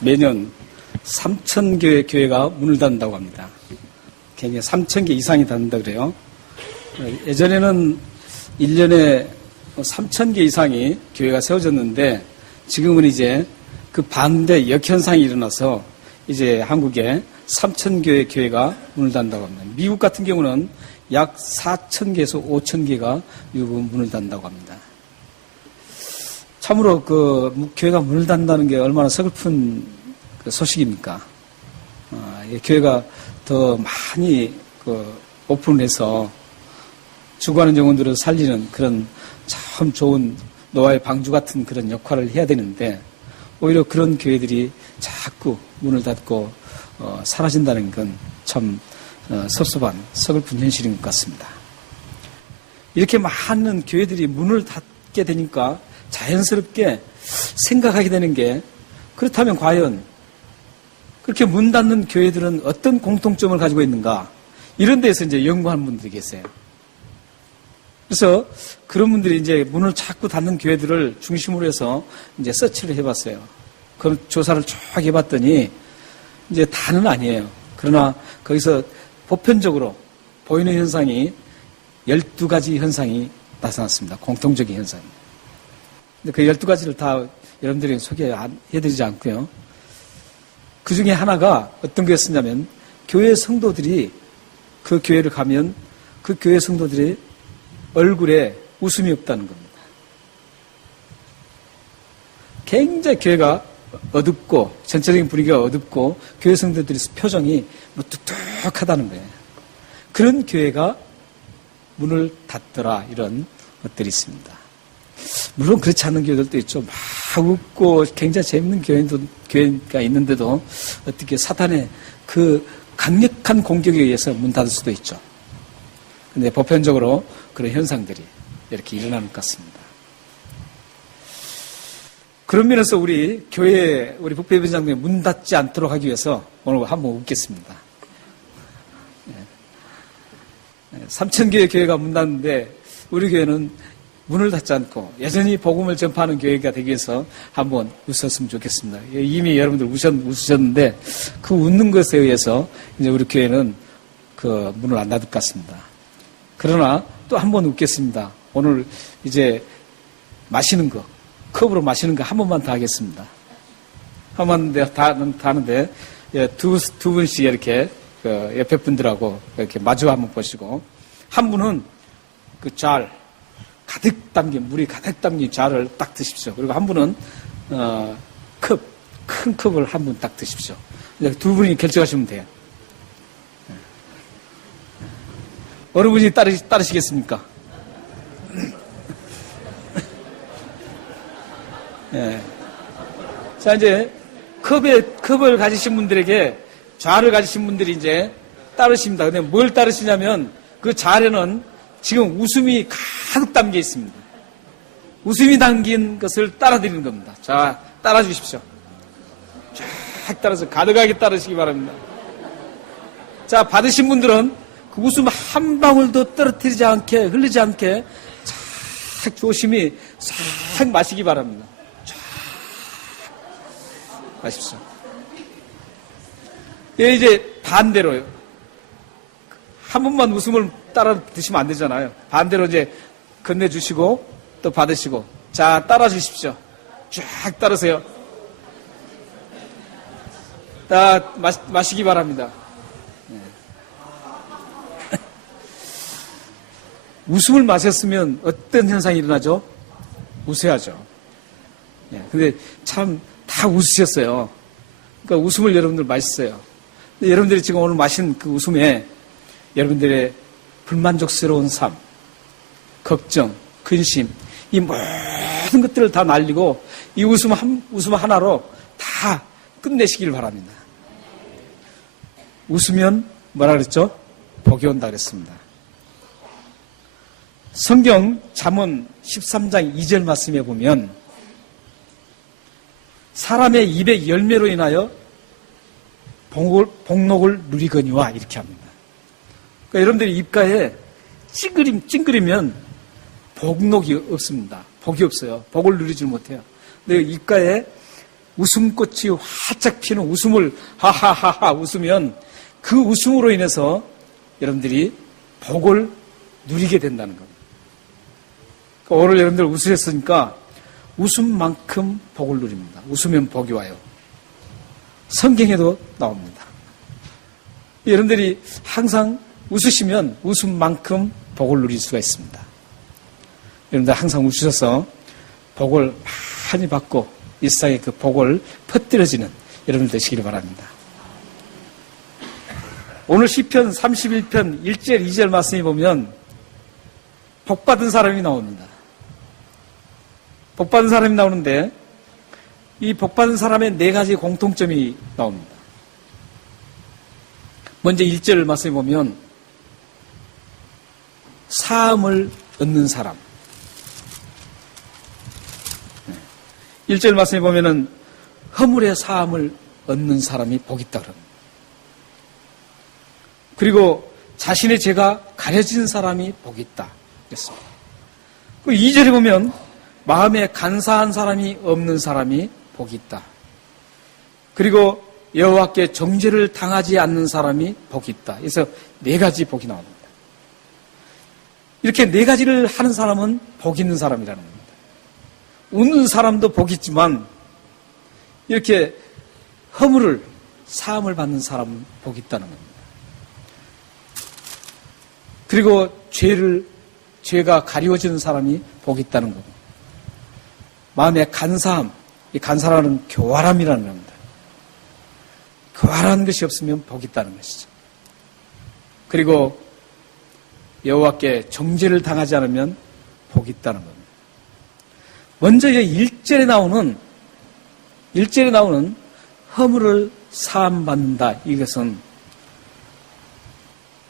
매년 3,000개의 교회가 문을 닫는다고 합니다. 굉장히 3,000개 이상이 닫는다 그래요. 예전에는 1년에 3,000개 이상이 교회가 세워졌는데 지금은 이제 그 반대 역현상이 일어나서 이제 한국에 3,000개의 교회가 문을 닫는다고 합니다. 미국 같은 경우는 약 4,000개에서 5,000개가 미국은 문을 닫는다고 합니다. 참으로 교회가 문을 닫는다는 게 얼마나 서글픈 소식입니까? 교회가 더 많이 오픈을 해서 죽어가는 영혼들을 살리는 그런 참 좋은 노아의 방주 같은 그런 역할을 해야 되는데 오히려 그런 교회들이 자꾸 문을 닫고 사라진다는 건 참 섭섭한 서글픈 현실인 것 같습니다. 이렇게 많은 교회들이 문을 닫게 되니까 자연스럽게 생각하게 되는 게 그렇다면 과연 그렇게 문 닫는 교회들은 어떤 공통점을 가지고 있는가 이런 데서 이제 연구하는 분들이 계세요. 그래서 그런 분들이 이제 문을 자꾸 닫는 교회들을 중심으로 해서 이제 서치를 해봤어요. 그 조사를 쭉 해봤더니 이제 다는 아니에요. 그러나 거기서 보편적으로 보이는 현상이 12가지 현상이 나타났습니다. 공통적인 현상. 근데 그 12가지를 다 여러분들이 소개해드리지 않고요. 그 중에 하나가 어떤 거였냐면 교회 성도들이 그 교회를 가면 그 교회 성도들의 얼굴에 웃음이 없다는 겁니다. 굉장히 교회가 어둡고 전체적인 분위기가 어둡고 교회 성도들의 표정이 무뚝뚝하다는 거예요. 그런 교회가 문을 닫더라 이런 것들이 있습니다. 물론 그렇지 않은 교회들도 있죠. 막 웃고 굉장히 재밌는 교회가 있는데도 어떻게 사탄의 그 강력한 공격에 의해서 문 닫을 수도 있죠. 근데 보편적으로 그런 현상들이 이렇게 일어나는 것 같습니다. 그런 면에서 우리 교회, 우리 북부예배장로에 문 닫지 않도록 하기 위해서 오늘 한번 웃겠습니다. 3,000개의 교회가 문 닫는데 우리 교회는 문을 닫지 않고 여전히 복음을 전파하는 교회가 되기 위해서 한번 웃었으면 좋겠습니다. 이미 여러분들 웃으셨는데 그 웃는 것에 의해서 이제 우리 교회는 그 문을 안 닫을 것 같습니다. 그러나 또 한번 웃겠습니다. 오늘 이제 마시는 거, 컵으로 마시는 거 한 번만 더 하겠습니다. 한 번 다 하는데 두 분씩 이렇게 그 옆에 분들하고 이렇게 마주 한번 보시고 한 분은 그 잘 가득 담긴 물이 가득 담긴 잔을 딱 드십시오. 그리고 한 분은 큰 컵을 한 분 딱 드십시오. 두 분이 결정하시면 돼요. 어느 분이 따르시겠습니까? 예. 자, 이제 컵을 가지신 분들에게 좌를 가지신 분들이 이제 따르십니다. 근데 뭘 따르시냐면 그 좌에는 지금 웃음이 가득 담겨 있습니다. 웃음이 담긴 것을 따라드리는 겁니다. 자, 따라 주십시오. 쫙 따라서 가득하게 따르시기 바랍니다. 자, 받으신 분들은 그 웃음 한 방울도 떨어뜨리지 않게, 흘리지 않게 쫙 조심히 싹 마시기 바랍니다. 쫙 마십시오. 예, 이제 반대로요. 한 번만 웃음을 따라 드시면 안 되잖아요. 반대로 이제 건네주시고 또 받으시고. 자, 따라 주십시오. 쫙 따르세요. 다 마시기 바랍니다. 웃음을 마셨으면 어떤 현상이 일어나죠? 웃어야죠. 근데 참 다 웃으셨어요. 그러니까 웃음을 여러분들 마셨어요. 근데 여러분들이 지금 오늘 마신 그 웃음에 여러분들의 불만족스러운 삶, 걱정, 근심, 이 모든 것들을 다 날리고 이 웃음 하나로 다 끝내시길 바랍니다. 웃으면 뭐라 그랬죠? 복이 온다 그랬습니다. 성경 잠언 13장 2절 말씀에 보면 사람의 입의 열매로 인하여 복록을 누리거니와 이렇게 합니다. 그러니까 여러분들이 입가에 찡그리면 복록이 없습니다. 복이 없어요. 복을 누리지 못해요. 근데 입가에 웃음꽃이 활짝 피는 웃음을 하하하하 웃으면 그 웃음으로 인해서 여러분들이 복을 누리게 된다는 겁니다. 그러니까 오늘 여러분들 웃으셨으니까 웃음만큼 복을 누립니다. 웃으면 복이 와요. 성경에도 나옵니다. 여러분들이 항상 웃으시면 웃음만큼 복을 누릴 수가 있습니다. 여러분들 항상 웃으셔서 복을 많이 받고 일상의 그 복을 퍼뜨려지는 여러분들 되시기를 바랍니다. 오늘 시편 31편 1절 2절 말씀에 보면 복받은 사람이 나옵니다. 복받은 사람이 나오는데 이 복받은 사람의 네 가지 공통점이 나옵니다. 먼저 1절 말씀에 보면 사함을 얻는 사람. 1절 말씀에 보면은 허물의 사함을 얻는 사람이 복이 있다 그럽니다. 그리고 자신의 죄가 가려진 사람이 복이 있다 그랬습니다. 그 2절에 보면 마음에 간사한 사람이 없는 사람이 복이 있다. 그리고 여호와께 정죄를 당하지 않는 사람이 복이 있다. 그래서 네 가지 복이 나옵니다. 이렇게 네 가지를 하는 사람은 복이 있는 사람이라는 겁니다. 웃는 사람도 복이 있지만 이렇게 허물을 사함을 받는 사람은 복이 있다는 겁니다. 그리고 죄가 가리워지는 사람이 복이 있다는 거고 마음의 간사함, 이 간사라는 교활함이라는 겁니다. 교활한 것이 없으면 복이 있다는 것이죠. 그리고 여호와께 정죄를 당하지 않으면 복이 있다는 겁니다. 먼저 1절에 나오는 허물을 사함받는다. 이것은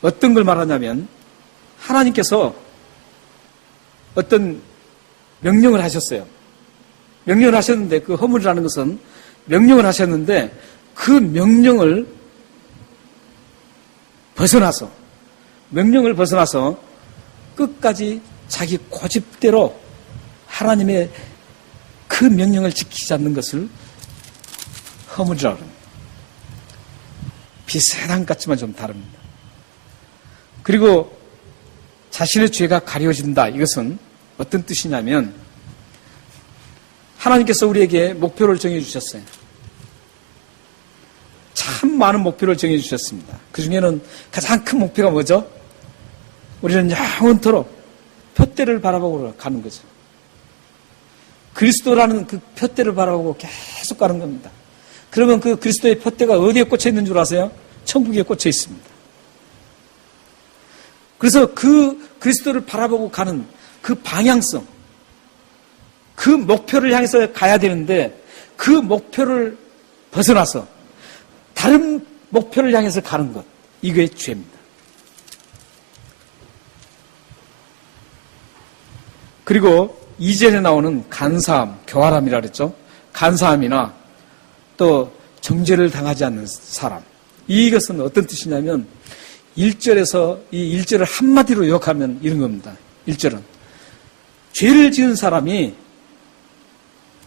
어떤 걸 말하냐면 하나님께서 어떤 명령을 하셨어요. 명령을 하셨는데 그 허물이라는 것은 명령을 하셨는데 그 명령을 벗어나서 끝까지 자기 고집대로 하나님의 그 명령을 지키지 않는 것을 허물이라고 합니다. 비슷한 것 같지만 좀 다릅니다. 그리고 자신의 죄가 가려진다. 이것은 어떤 뜻이냐면 하나님께서 우리에게 목표를 정해주셨어요. 참 많은 목표를 정해주셨습니다. 그 중에는 가장 큰 목표가 뭐죠? 우리는 영원토록 표대를 바라보고 가는 거죠. 그리스도라는 그 표대를 바라보고 계속 가는 겁니다. 그러면 그 그리스도의 표대가 어디에 꽂혀 있는 줄 아세요? 천국에 꽂혀 있습니다. 그래서 그 그리스도를 바라보고 가는 그 방향성, 그 목표를 향해서 가야 되는데 그 목표를 벗어나서 다른 목표를 향해서 가는 것, 이게 죄입니다. 그리고 2절에 나오는 간사함, 교활함이라 그랬죠. 간사함이나 또 정죄를 당하지 않는 사람. 이것은 어떤 뜻이냐면 1절에서 이 1절을 한마디로 요약하면 이런 겁니다. 1절은 죄를 지은 사람이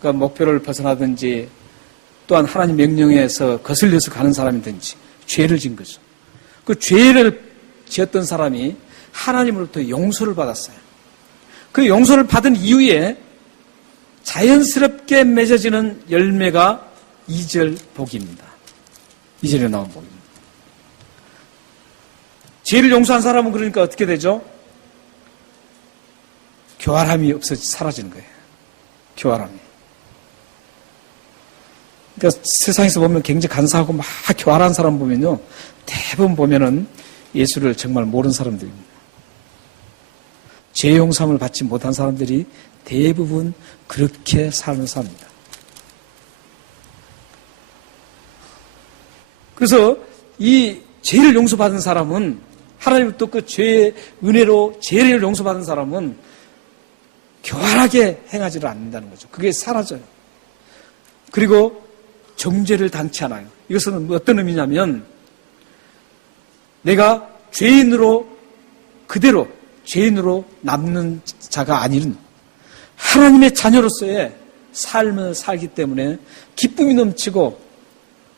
그 목표를 벗어나든지 또한 하나님 명령에서 거슬려서 가는 사람이든지 죄를 지은 거죠. 그 죄를 지었던 사람이 하나님으로부터 용서를 받았어요. 그 용서를 받은 이후에 자연스럽게 맺어지는 열매가 2절 복입니다. 2절에 나온 복입니다. 죄를 용서한 사람은 그러니까 어떻게 되죠? 교활함이 사라지는 거예요. 교활함이. 그러니까 세상에서 보면 굉장히 간사하고 막 교활한 사람 보면요. 대부분 보면은 예수를 정말 모르는 사람들입니다. 죄 용서함을 받지 못한 사람들이 대부분 그렇게 사는 사람입니다. 그래서 이 죄를 용서받은 사람은 하나님부터 그 죄의 은혜로 죄를 용서받은 사람은 교활하게 행하지를 않는다는 거죠. 그게 사라져요. 그리고 정죄를 당치 않아요. 이것은 어떤 의미냐면 내가 죄인으로 그대로 죄인으로 남는 자가 아닌 하나님의 자녀로서의 삶을 살기 때문에 기쁨이 넘치고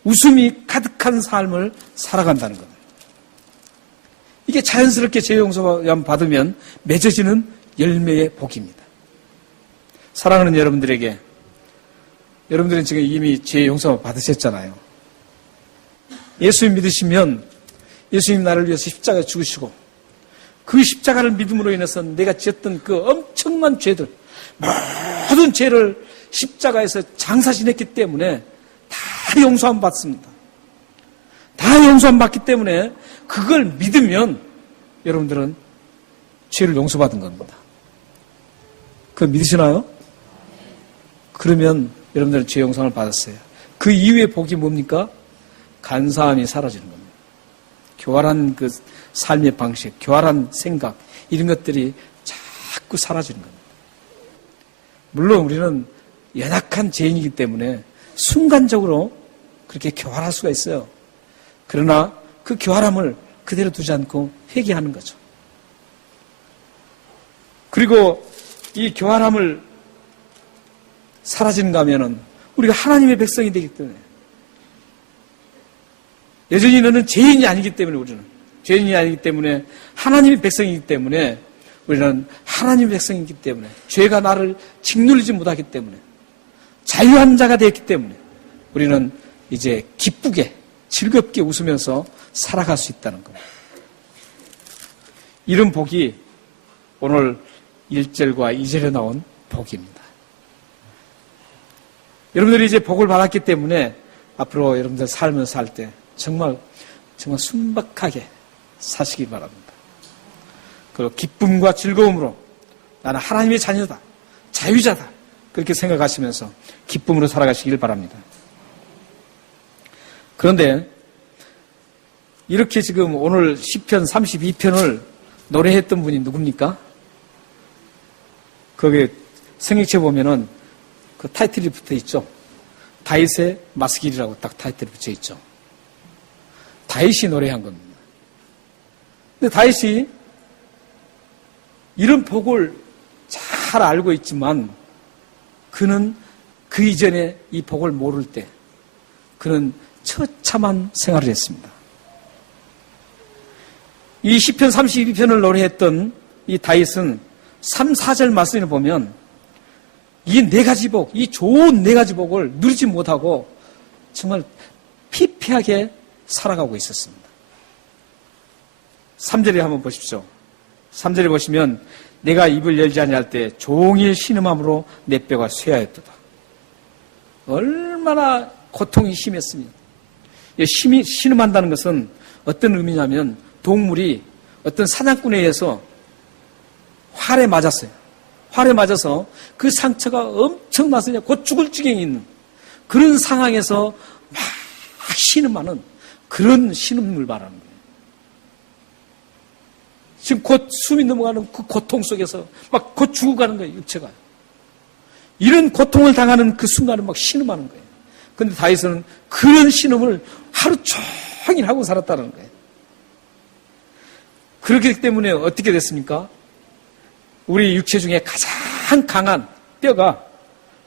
웃음이 가득한 삶을 살아간다는 겁니다. 이게 자연스럽게 죄 용서 받으면 맺어지는 열매의 복입니다. 사랑하는 여러분들에게, 여러분들은 지금 이미 죄 용서 받으셨잖아요. 예수님 믿으시면 예수님 나를 위해서 십자가에 죽으시고 그 십자가를 믿음으로 인해서 내가 지었던 그 엄청난 죄들, 모든 죄를 십자가에서 장사 지냈기 때문에 다 용서함 받습니다. 다 용서함 받기 때문에 그걸 믿으면 여러분들은 죄를 용서받은 겁니다. 그걸 믿으시나요? 그러면 여러분들은 죄 용서를 받았어요. 그 이후의 복이 뭡니까? 간사함이 사라지는 겁니다. 교활한 그 삶의 방식, 교활한 생각, 이런 것들이 자꾸 사라지는 겁니다. 물론 우리는 연약한 죄인이기 때문에 순간적으로 그렇게 교활할 수가 있어요. 그러나 그 교활함을 그대로 두지 않고 회개하는 거죠. 그리고 이 교활함을 사라지는가 하면은 우리가 하나님의 백성이 되기 때문에, 여전히 너는 죄인이 아니기 때문에, 우리는 죄인이 아니기 때문에 하나님의 백성이기 때문에, 우리는 하나님의 백성이기 때문에, 죄가 나를 짓누르지 못하기 때문에, 자유한 자가 되었기 때문에 우리는 이제 기쁘게 즐겁게 웃으면서 살아갈 수 있다는 겁니다. 이런 복이 오늘 1절과 2절에 나온 복입니다. 여러분들이 이제 복을 받았기 때문에 앞으로 여러분들 삶을 살 때 정말 순박하게 사시기 바랍니다. 그리고 기쁨과 즐거움으로 나는 하나님의 자녀다, 자유자다, 그렇게 생각하시면서 기쁨으로 살아가시길 바랍니다. 그런데 이렇게 지금 오늘 시편 32편을 노래했던 분이 누굽니까? 거기에 성경책에 보면은 그 타이틀이 붙어 있죠. 다윗의 마스길이라고 딱 타이틀이 붙여 있죠. 다윗이 노래한 겁니다. 근데 다윗이 이런 복을 잘 알고 있지만 그는 그 이전에 이 복을 모를 때 그는 처참한 생활을 했습니다. 이 시편 32편을 노래했던 이 다윗은 3, 4절 말씀을 보면 이 네 가지 복, 이 좋은 네 가지 복을 누리지 못하고 정말 피폐하게 살아가고 있었습니다. 3절에 한번 보십시오. 3절에 보시면 내가 입을 열지 아니할 때 종일 신음함으로 내 뼈가 쇠하였도다. 얼마나 고통이 심했습니다. 신음한다는 것은 어떤 의미냐면 동물이 어떤 사냥꾼에 의해서 활에 맞았어요. 활에 맞아서 그 상처가 엄청나서 곧 죽을 지경에 있는 그런 상황에서 막 신음하는 그런 신음을 말하는 거예요. 지금 곧 숨이 넘어가는 그 고통 속에서 막 곧 죽어가는 거예요, 육체가. 이런 고통을 당하는 그 순간을 막 신음하는 거예요. 그런데 다윗은 그런 신음을 하루 종일 하고 살았다는 거예요. 그렇기 때문에 어떻게 됐습니까? 우리 육체 중에 가장 강한 뼈가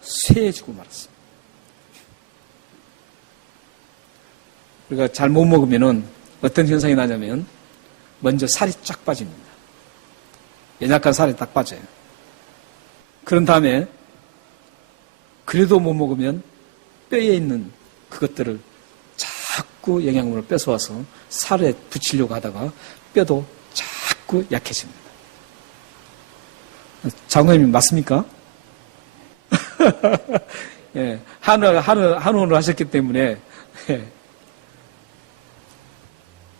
쇠해지고 말았습니다. 우리가 잘 못 먹으면은 어떤 현상이 나냐면 먼저 살이 쫙 빠집니다. 연약한 살이 딱 빠져요. 그런 다음에 그래도 못 먹으면 뼈에 있는 그것들을 자꾸 영양분을 뺏어와서 살에 붙이려고 하다가 뼈도 자꾸 약해집니다. 장로님 맞습니까? 예, 한의원을 하셨기 때문에. 예.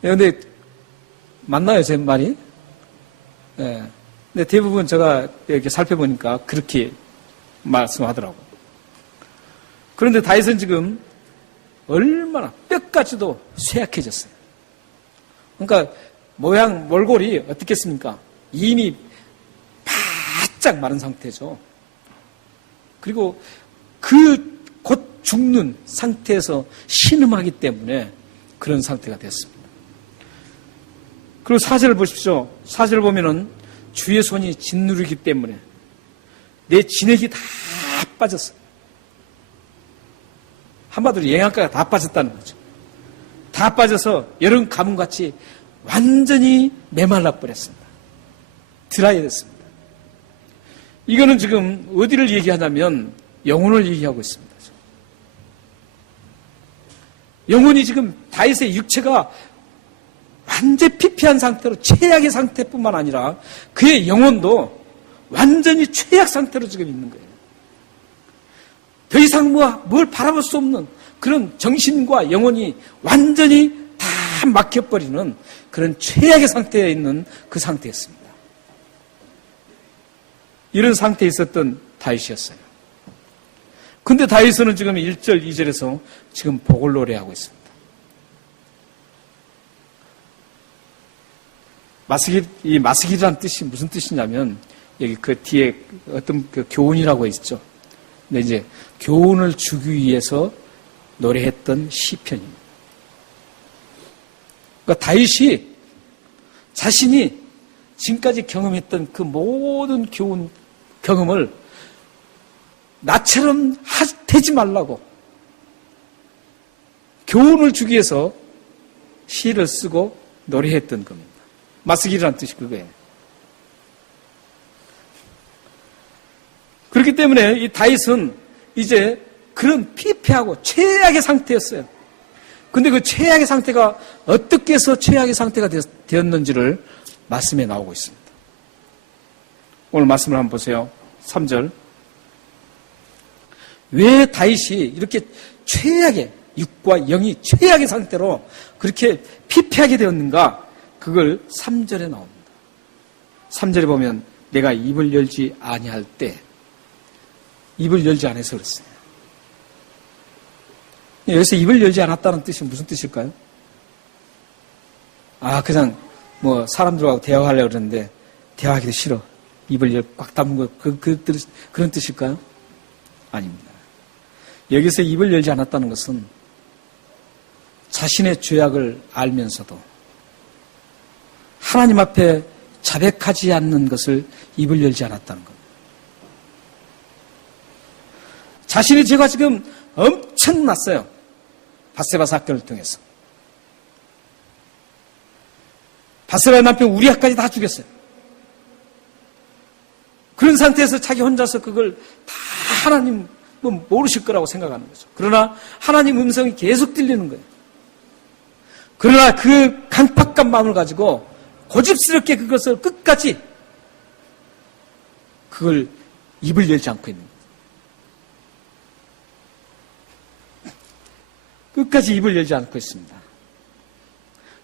근데 맞나요, 제 말이? 예. 근데 대부분 제가 이렇게 살펴보니까 그렇게 말씀하더라고요. 그런데 다윗은 지금 얼마나 뼈까지도 쇠약해졌어요. 그러니까 몰골이 어떻겠습니까? 이미 바짝 마른 상태죠. 그리고 그 곧 죽는 상태에서 신음하기 때문에 그런 상태가 됐습니다. 그리고 4절을 보십시오. 4절을 보면은 주의 손이 짓누르기 때문에 내 진액이 다 빠졌어요. 한마디로 영양가가 다 빠졌다는 거죠. 다 빠져서 여름 가뭄같이 완전히 메말라 버렸습니다. 드라이 됐습니다. 이거는 지금 어디를 얘기하냐면 영혼을 얘기하고 있습니다. 영혼이 지금 다윗의 육체가 완전히 피폐한 상태로 최악의 상태뿐만 아니라 그의 영혼도 완전히 최악 상태로 지금 있는 거예요. 더 이상 뭘 바라볼 수 없는 그런 정신과 영혼이 완전히 다 막혀버리는 그런 최악의 상태에 있는 그 상태였습니다. 이런 상태에 있었던 다윗이었어요. 근데 다윗은 지금 1절, 2절에서 지금 복을 노래하고 있습니다. 이 마스길이라는 뜻이 무슨 뜻이냐면 여기 그 뒤에 어떤 그 교훈이라고 있죠. 근데 이제 교훈을 주기 위해서 노래했던 시편입니다. 그러니까 다윗이 자신이 지금까지 경험했던 그 모든 경험을 나처럼 되지 말라고 교훈을 주기 위해서 시를 쓰고 노래했던 겁니다. 마스길이라는 뜻이 그거예요. 그렇기 때문에 이 다윗은 이제 그런 피폐하고 최악의 상태였어요. 근데 그 최악의 상태가 어떻게 해서 최악의 상태가 되었는지를 말씀에 나오고 있습니다. 오늘 말씀을 한번 보세요. 3절. 왜 다윗이 이렇게 최악의 육과 영이 최악의 상태로 그렇게 피폐하게 되었는가? 그걸 3절에 나옵니다. 3절에 보면 내가 입을 열지 아니할 때 입을 열지 않아서 그랬어요. 여기서 입을 열지 않았다는 뜻이 무슨 뜻일까요? 그냥 사람들하고 대화하려고 그러는데 대화하기도 싫어. 입을 꽉 다문 거 그런 뜻일까요? 아닙니다. 여기서 입을 열지 않았다는 것은 자신의 죄악을 알면서도 하나님 앞에 자백하지 않는 것을 입을 열지 않았다는 겁니다. 자신의 죄가 지금 엄청났어요. 밧세바 사건을 통해서. 밧세바의 남편 우리아까지 다 죽였어요. 그런 상태에서 자기 혼자서 그걸 다 하나님 모르실 거라고 생각하는 거죠. 그러나 하나님 음성이 계속 들리는 거예요. 그러나 그 강팍한 마음을 가지고 고집스럽게 그것을 끝까지 그걸 입을 열지 않고 있는 거예요. 끝까지 입을 열지 않고 있습니다.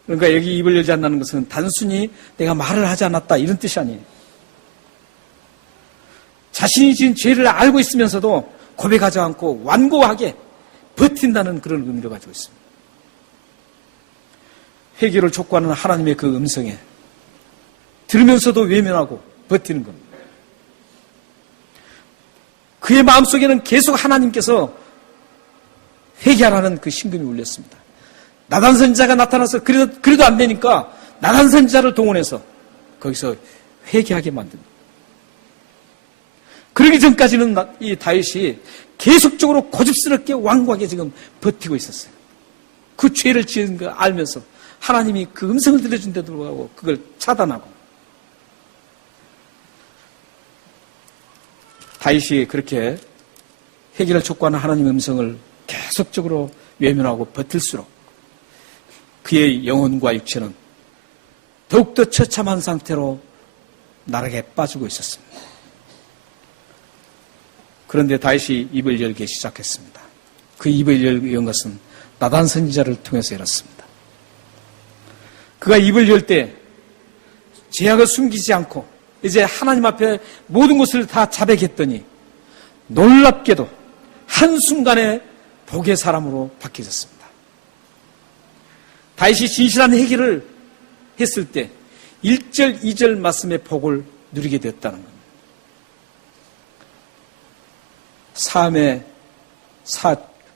그러니까 여기 입을 열지 않는 것은 단순히 내가 말을 하지 않았다 이런 뜻이 아니에요. 자신이 지은 죄를 알고 있으면서도 고백하지 않고 완고하게 버틴다는 그런 의미를 가지고 있습니다. 회개를 촉구하는 하나님의 그 음성에 들으면서도 외면하고 버티는 겁니다. 그의 마음속에는 계속 하나님께서 회개하라는 그 심금이 울렸습니다. 나단 선지자가 나타나서 그래도 안 되니까 나단 선지자를 동원해서 거기서 회개하게 만듭니다. 그러기 전까지는 이 다윗이 계속적으로 고집스럽게 완고하게 지금 버티고 있었어요. 그 죄를 지은 걸 알면서 하나님이 그 음성을 들려준 데도 불구하고 그걸 차단하고 다윗이 그렇게 회개를 촉구하는 하나님의 음성을 계속적으로 외면하고 버틸수록 그의 영혼과 육체는 더욱더 처참한 상태로 나락에 빠지고 있었습니다. 그런데 다윗이 입을 열기 시작했습니다. 그 입을 연 것은 나단 선지자를 통해서 열었습니다. 그가 입을 열 때 죄악을 숨기지 않고 이제 하나님 앞에 모든 것을 다 자백했더니 놀랍게도 한순간에 복의 사람으로 바뀌어졌습니다. 다윗이 진실한 회개를 했을 때 1절, 2절 말씀의 복을 누리게 되었다는 겁니다.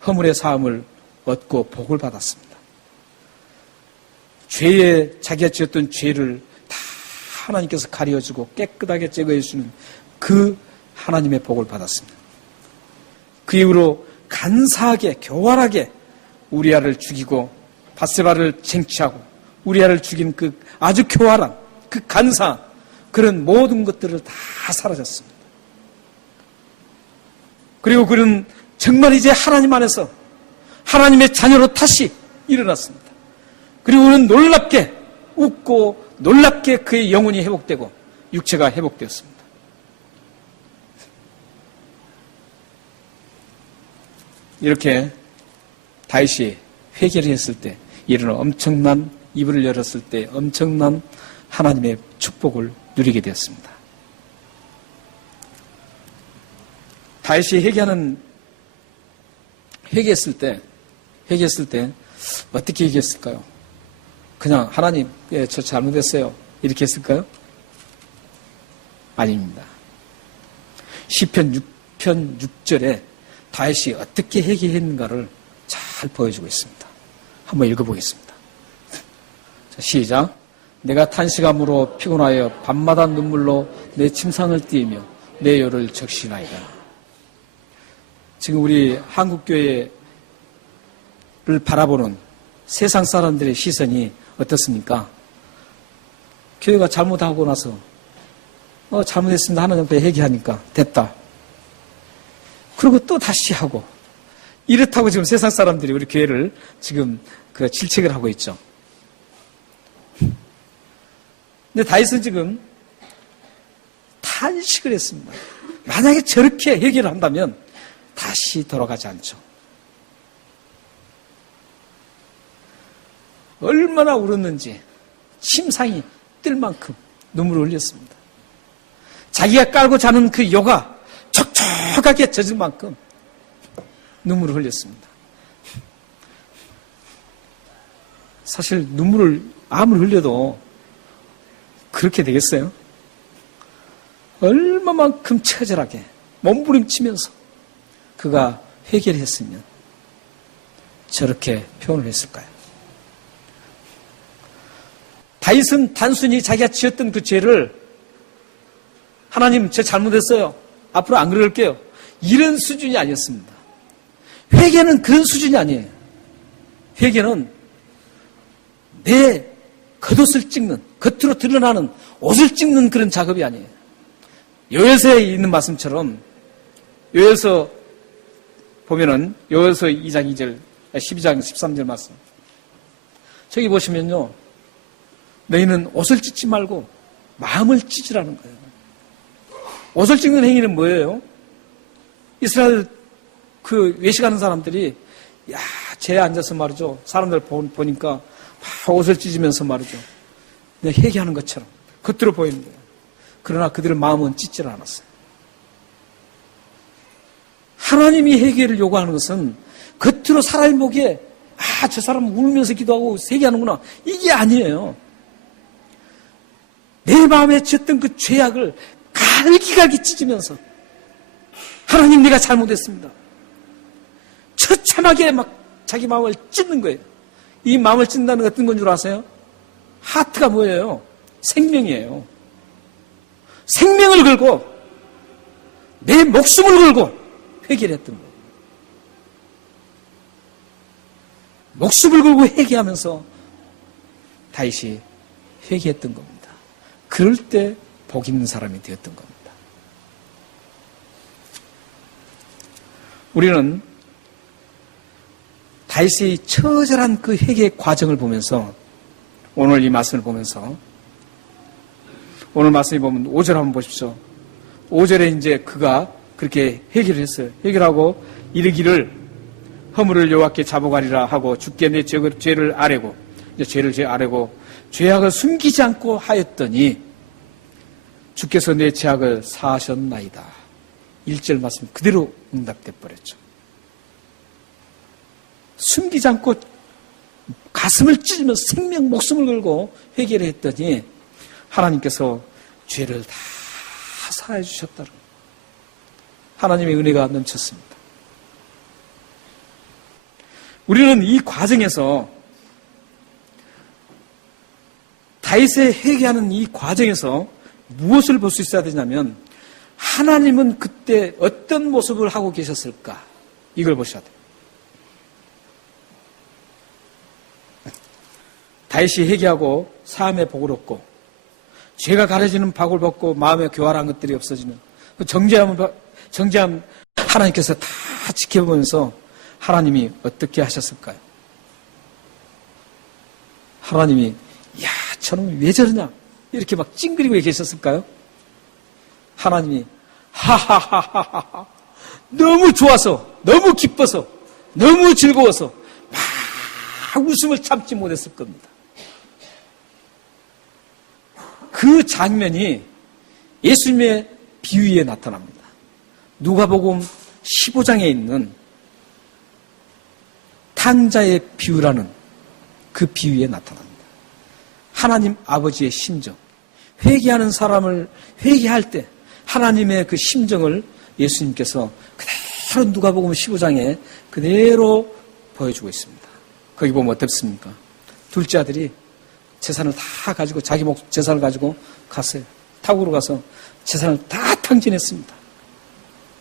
허물의 사함을 얻고 복을 받았습니다. 자기가 지었던 죄를 다 하나님께서 가려주고 깨끗하게 제거해 주시는 그 하나님의 복을 받았습니다. 그 이후로 간사하게 교활하게 우리아를 죽이고 밧세바를 쟁취하고 우리아를 죽인 그 아주 교활한 그 간사 그런 모든 것들을 다 사라졌습니다. 그리고 그는 정말 이제 하나님 안에서 하나님의 자녀로 다시 일어났습니다. 그리고 그는 놀랍게 웃고 놀랍게 그의 영혼이 회복되고 육체가 회복되었습니다. 이렇게 다윗이 회개를 했을 때 이런 엄청난 이불을 열었을 때 엄청난 하나님의 축복을 누리게 되었습니다. 다윗이 회개했을 때 어떻게 회개했을까요? 그냥 하나님, 예, 저 잘못했어요. 이렇게 했을까요? 아닙니다. 시편 6편 6절에 다윗이 어떻게 회개했는가를 잘 보여주고 있습니다. 한번 읽어보겠습니다. 자, 시작. 내가 탄식함으로 피곤하여 밤마다 눈물로 내 침상을 띄우며 내 혀를 적시나이다. 지금 우리 한국교회를 바라보는 세상 사람들의 시선이 어떻습니까? 교회가 잘못하고 나서 잘못했습니다. 하나님 앞에 회개하니까 됐다. 그리고 또 다시 하고 이렇다고 지금 세상 사람들이 우리 교회를 지금 그 질책을 하고 있죠. 근데 다윗은 지금 탄식을 했습니다. 만약에 저렇게 회개를 한다면 다시 돌아가지 않죠. 얼마나 울었는지 침상이 뜰 만큼 눈물을 흘렸습니다. 자기가 깔고 자는 그 요가 촉촉하게 젖은 만큼 눈물을 흘렸습니다. 사실 눈물을 아무리 흘려도 그렇게 되겠어요? 얼마만큼 처절하게 몸부림치면서 그가 회개를 했으면 저렇게 표현을 했을까요? 다윗은 단순히 자기가 지었던 그 죄를 하나님 저 잘못했어요. 앞으로 안 그럴게요. 이런 수준이 아니었습니다. 회개는 그런 수준이 아니에요. 회개는 내 겉옷을 찍는, 겉으로 드러나는 옷을 찍는 그런 작업이 아니에요. 요엘서에 있는 말씀처럼 요엘서 보면은 요엘서 2장 2절, 12장 13절 말씀. 저기 보시면요. 너희는 옷을 찢지 말고 마음을 찢으라는 거예요. 옷을 찢는 행위는 뭐예요? 이스라엘 그 외식하는 사람들이 제에 앉아서 말이죠. 사람들 보니까 막 옷을 찢으면서 말이죠. 그냥 회개하는 것처럼 겉으로 보이는 거예요. 그러나 그들의 마음은 찢질 않았어요. 하나님이 회개를 요구하는 것은 겉으로 사람이 보기에 저 사람은 울면서 기도하고 회개하는구나. 이게 아니에요. 내 마음에 지었던 그 죄악을 갈기갈기 찢으면서 하나님 내가 잘못했습니다. 처참하게 막 자기 마음을 찢는 거예요. 이 마음을 찢는다는 건 어떤 건 줄 아세요? 하트가 뭐예요? 생명이에요. 생명을 걸고 내 목숨을 걸고 회개를 했던 거예요. 목숨을 걸고 회개하면서 다윗이 회개했던 겁니다. 그럴 때 복 있는 사람이 되었던 겁니다. 우리는 다윗의 처절한 그 회개의 과정을 보면서 오늘 이 말씀을 보면서 오늘 말씀을 보면 5절 한번 보십시오. 5절에 이제 그가 그렇게 회개를 했어요. 회개하고 이르기를 허물을 여호와께 자복하리라 하고 주께 내 죄를 아뢰고 이제 죄를 아뢰고 죄악을 숨기지 않고 하였더니 주께서 내 죄악을 사하셨나이다. 1절 말씀 그대로 응답돼 버렸죠. 숨기지 않고 가슴을 찢으면서 생명 목숨을 걸고 회개를 했더니 하나님께서 죄를 다 사해 주셨다고. 하나님의 은혜가 넘쳤습니다. 우리는 이 과정에서 다윗의 회개하는 이 과정에서 무엇을 볼 수 있어야 되냐면 하나님은 그때 어떤 모습을 하고 계셨을까? 이걸 보셔야 돼요. 다윗이 회개하고 사함의 복을 얻고 죄가 가려지는 박을 벗고 마음에 교활한 것들이 없어지는 정죄함 하나님께서 다 지켜보면서 하나님이 어떻게 하셨을까요? 하나님이 야 저놈이 왜 저러냐 이렇게 막 찡그리고 계셨을까요? 하나님이 하하하하하 너무 좋아서 너무 기뻐서 너무 즐거워서 막 웃음을 참지 못했을 겁니다. 그 장면이 예수님의 비유에 나타납니다. 누가복음 15장에 있는 탕자의 비유라는 그 비유에 나타납니다. 하나님 아버지의 심정, 회개하는 사람을 회개할 때 하나님의 그 심정을 예수님께서 그대로 누가복음 15장에 그대로 보여주고 있습니다. 거기 보면 어떻습니까? 둘째 아들이 재산을 다 가지고 자기 재산을 가지고 갔어요. 타국으로 가서 재산을 다 탕진했습니다.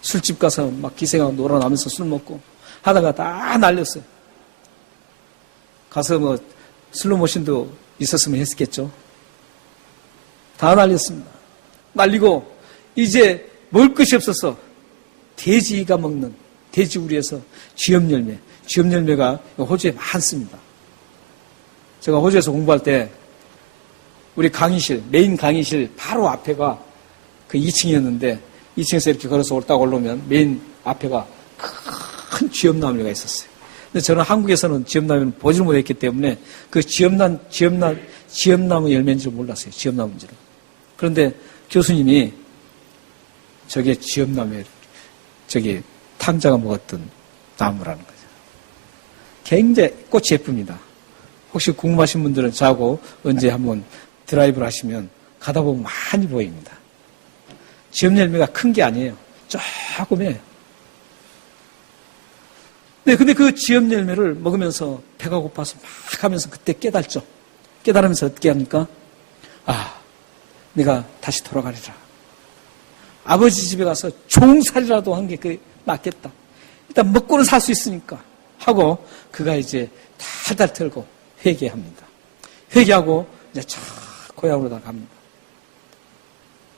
술집 가서 막 기생하고 놀아나면서 술 먹고 하다가 다 날렸어요. 가서 뭐 슬로모션도 있었으면 했겠죠. 다 날렸습니다. 날리고 이제 먹을 것이 없어서 돼지가 먹는 돼지우리에서 쥐염열매가 호주에 많습니다. 제가 호주에서 공부할 때 우리 강의실, 메인 강의실 바로 앞에가 그 2층이었는데 2층에서 이렇게 걸어서 딱 올라오면 메인 앞에가 큰 쥐염나무가 있었어요. 근데 저는 한국에서는 쥐염나무를 보지를 못했기 때문에 그 쥐염나무 열매인 줄 몰랐어요. 쥐염나무인 줄. 그런데 교수님이 저게 쥐염나무에 저기 탕자가 먹었던 나무라는 거죠. 굉장히 꽃이 예쁩니다. 혹시 궁금하신 분들은 저하고 언제 한번 드라이브를 하시면 가다 보면 많이 보입니다. 쥐염열매가 큰 게 아니에요. 조금해요. 네, 근데 그 쥐염열매를 먹으면서 배가 고파서 막 하면서 그때 깨달죠. 깨달으면서 어떻게 합니까? 아, 내가 다시 돌아가리라. 아버지 집에 가서 종살이라도 한 게 낫겠다. 일단 먹고는 살 수 있으니까 하고 그가 이제 탈탈 털고 회개합니다. 회개하고 이제 저 고향으로 다 갑니다.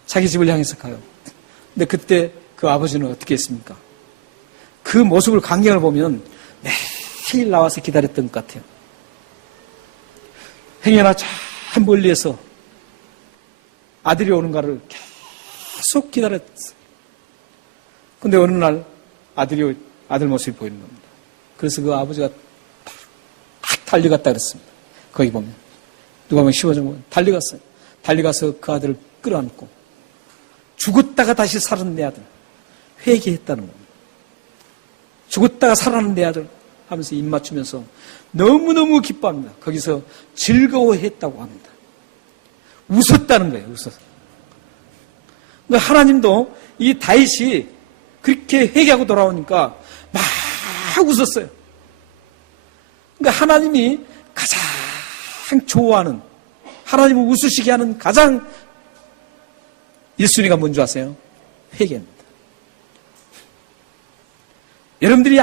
자기 집을 향해서 가요. 근데 그때 그 아버지는 어떻게 했습니까? 그 모습을 광경을 보면 매일 나와서 기다렸던 것 같아요. 행여나 저 멀리에서 아들이 오는가를 계속 기다렸어요. 근데 어느 날 아들 모습이 보이는 겁니다. 그래서 그 아버지가 딱 달려갔다 그랬습니다. 거기 보면 누가 보면 15장 보면 달려갔어요. 달려가서 그 아들을 끌어안고 죽었다가 다시 살아난 내 아들 회개했다는 겁니다. 죽었다가 살아난 내 아들 하면서 입 맞추면서 너무너무 기뻐합니다. 거기서 즐거워했다고 합니다. 웃었다는 거예요. 웃어서. 근데 하나님도 이 다윗이 그렇게 회개하고 돌아오니까 막 웃었어요. 그러니까 하나님이 가장 좋아하는, 하나님을 웃으시게 하는 가장 1순위가 뭔지 아세요? 회개입니다. 여러분들이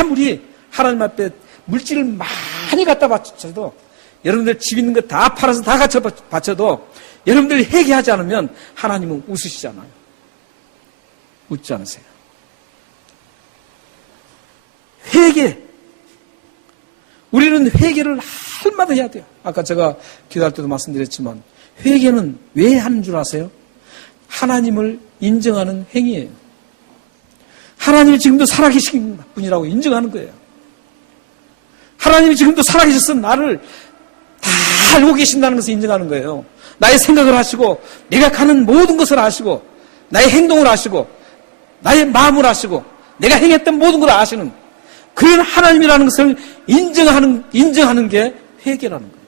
아무리 하나님 앞에 물질을 많이 갖다 바쳐도, 여러분들 집 있는 거 다 팔아서 다 갖춰 바쳐도 여러분들이 회개하지 않으면 하나님은 웃으시잖아요. 웃지 않으세요. 회개. 우리는 회개를 할마다 해야 돼요. 아까 제가 기도할 때도 말씀드렸지만 회개는 왜 하는 줄 아세요? 하나님을 인정하는 행위예요. 하나님이 지금도 살아계신 분이라고 인정하는 거예요. 하나님이 지금도 살아계셔서 나를 다 알고 계신다는 것을 인정하는 거예요. 나의 생각을 하시고 내가 가는 모든 것을 아시고 나의 행동을 아시고 나의 마음을 아시고 내가 행했던 모든 걸 아시는 그런 하나님이라는 것을 인정하는 게 회개라는 거예요.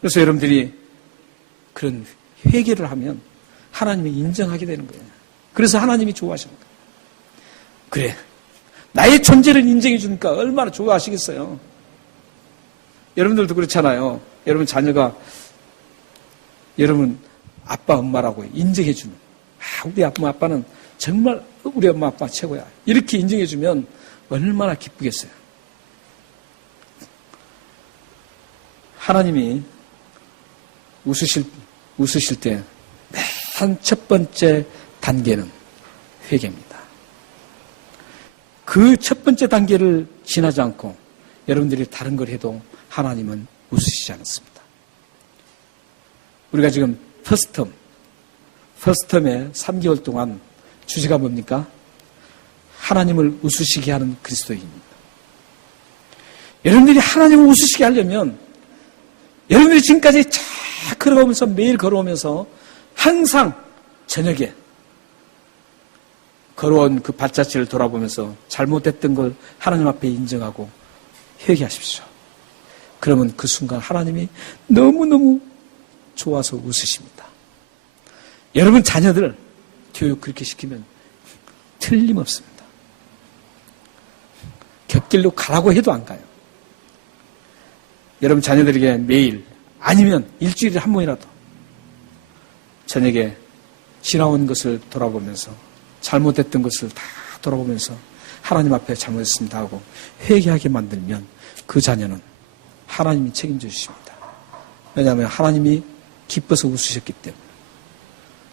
그래서 여러분들이 그런 회개를 하면 하나님이 인정하게 되는 거예요. 그래서 하나님이 좋아하시는 거예요. 그래, 나의 존재를 인정해 주니까 얼마나 좋아하시겠어요. 여러분들도 그렇잖아요. 여러분 자녀가 여러분 아빠 엄마라고 인정해 주는, 우리 아빠는 정말 우리 엄마 아빠 최고야. 이렇게 인정해주면 얼마나 기쁘겠어요. 하나님이 웃으실 때 맨 첫 번째 단계는 회개입니다. 그 첫 번째 단계를 지나지 않고 여러분들이 다른 걸 해도 하나님은 웃으시지 않습니다. 우리가 지금 퍼스텀에 3개월 동안 주제가 뭡니까? 하나님을 웃으시게 하는 그리스도인입니다. 여러분들이 하나님을 웃으시게 하려면 여러분들이 지금까지 쫙 걸어오면서 매일 걸어오면서 항상 저녁에 걸어온 그 발자취를 돌아보면서 잘못했던 걸 하나님 앞에 인정하고 회개하십시오. 그러면 그 순간 하나님이 너무너무 좋아서 웃으십니다. 여러분 자녀들 교육 그렇게 시키면 틀림없습니다. 곁길로 가라고 해도 안 가요. 여러분 자녀들에게 매일 아니면 일주일에 한 번이라도 저녁에 지나온 것을 돌아보면서 잘못했던 것을 다 돌아보면서 하나님 앞에 잘못했습니다 하고 회개하게 만들면 그 자녀는 하나님이 책임져 주십니다. 왜냐하면 하나님이 기뻐서 웃으셨기 때문에.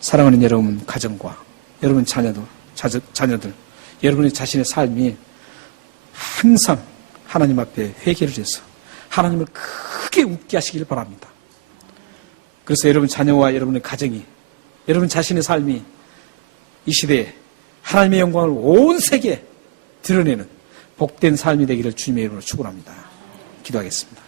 사랑하는 여러분 가정과 여러분 자녀들 여러분의 자신의 삶이 항상 하나님 앞에 회개를 해서 하나님을 크게 웃게 하시길 바랍니다. 그래서 여러분 자녀와 여러분의 가정이 여러분 자신의 삶이 이 시대에 하나님의 영광을 온 세계에 드러내는 복된 삶이 되기를 주님의 이름으로 축원합니다. 기도하겠습니다.